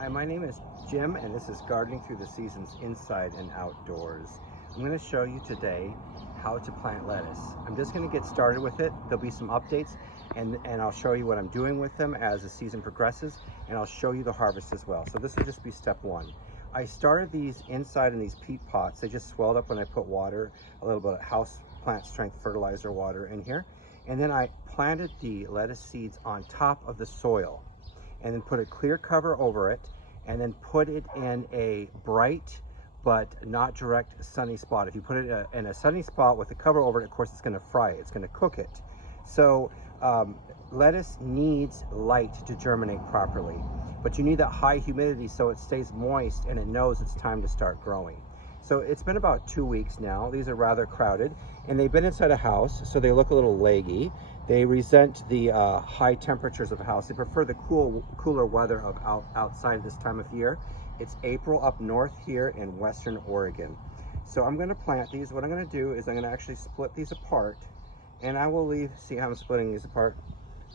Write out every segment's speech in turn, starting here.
Hi, my name is Jim, and this is Gardening Through the Seasons Inside and Outdoors. I'm going to show you today how to plant lettuce. I'm just going to get started with it. There'll be some updates, and I'll show you what I'm doing with them as the season progresses, and I'll show you the harvest as well. So this will just be step one. I started these inside in these peat pots. They just swelled up when I put water, a little bit of house plant strength fertilizer water in here. And then I planted the lettuce seeds on top of the soil, and then put a clear cover over it, and then put it in a bright but not direct sunny spot. If you put it in a sunny spot with a cover over it, of course it's going to fry it, it's going to cook it. So lettuce needs light to germinate properly, but you need that high humidity so it stays moist and it knows it's time to start growing. So it's been about 2 weeks now. These are rather crowded, and they've been inside a house, so they look a little leggy. They resent the high temperatures of a house. They prefer the cooler weather of outside this time of year. It's April up north here in Western Oregon. So I'm gonna plant these. What I'm gonna do is I'm gonna actually split these apart, and I will leave, see how I'm splitting these apart?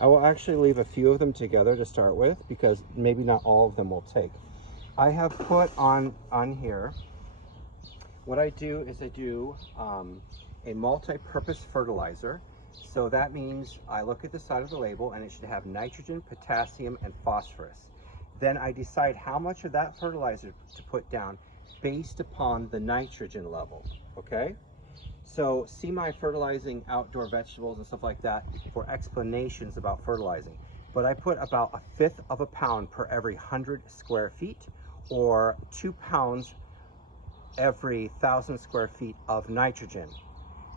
I will actually leave a few of them together to start with, because maybe not all of them will take. I have put on here, what I do is I do a multi-purpose fertilizer. So that means I look at the side of the label and it should have nitrogen, potassium, and phosphorus. Then I decide how much of that fertilizer to put down based upon the nitrogen level, okay? So see my fertilizing outdoor vegetables and stuff like that for explanations about fertilizing. But I put about 1/5 of a pound per every 100 square feet, or 2 pounds every 1,000 square feet of nitrogen.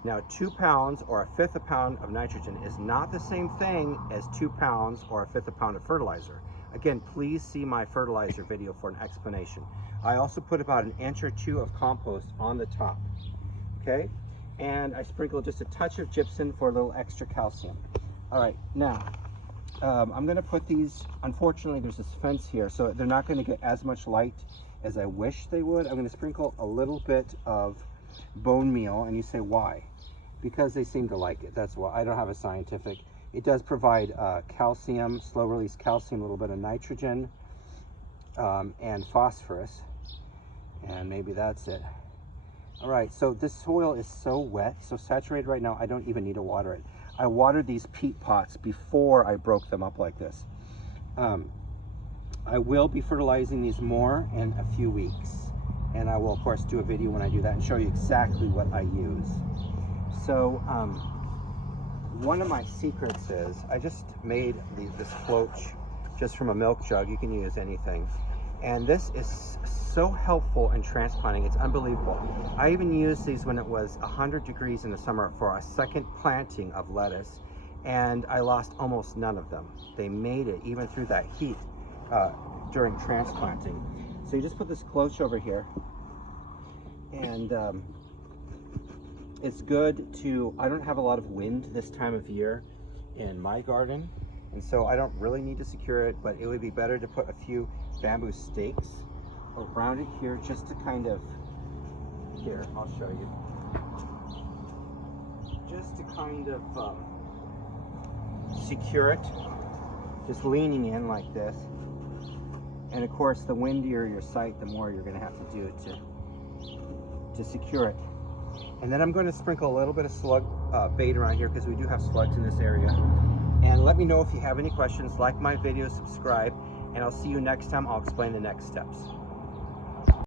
Now 2 pounds or 1/5 a pound of nitrogen is not the same thing as 2 pounds or 1/5 a pound of fertilizer. Again, please see my fertilizer video for an explanation. I also put about 1 inch or 2 of compost on the top, okay? And I sprinkle just a touch of gypsum for a little extra calcium. All right, now I'm gonna put these, unfortunately there's this fence here, so they're not gonna get as much light as I wish they would. I'm gonna sprinkle a little bit of bone meal, and you say why? Because they seem to like it, that's why. I don't have a scientific. It does provide calcium, slow release calcium, a little bit of nitrogen, and phosphorus, and maybe that's it. All right, so this soil is so wet, so saturated right now, I don't even need to water it. I watered these peat pots before I broke them up like this. I will be fertilizing these more in a few weeks, and I will of course do a video when I do that and show you exactly what I use. So one of my secrets is I just made this float just from a milk jug. You can use anything, and this is so helpful in transplanting. It's unbelievable. I even used these when it was 100 degrees in the summer for a second planting of lettuce, and I lost almost none of them. They made it even through that heat during transplanting. So you just put this cloche over here, and it's good to, I don't have a lot of wind this time of year in my garden, and so I don't really need to secure it, but it would be better to put a few bamboo stakes around it here, just to kind of, here, I'll show you, just to kind of secure it, just leaning in like this. And of course, the windier your site, the more you're going to have to do to secure it. And then I'm going to sprinkle a little bit of slug bait around here, because we do have slugs in this area. And let me know if you have any questions. Like my video, subscribe, and I'll see you next time. I'll explain the next steps.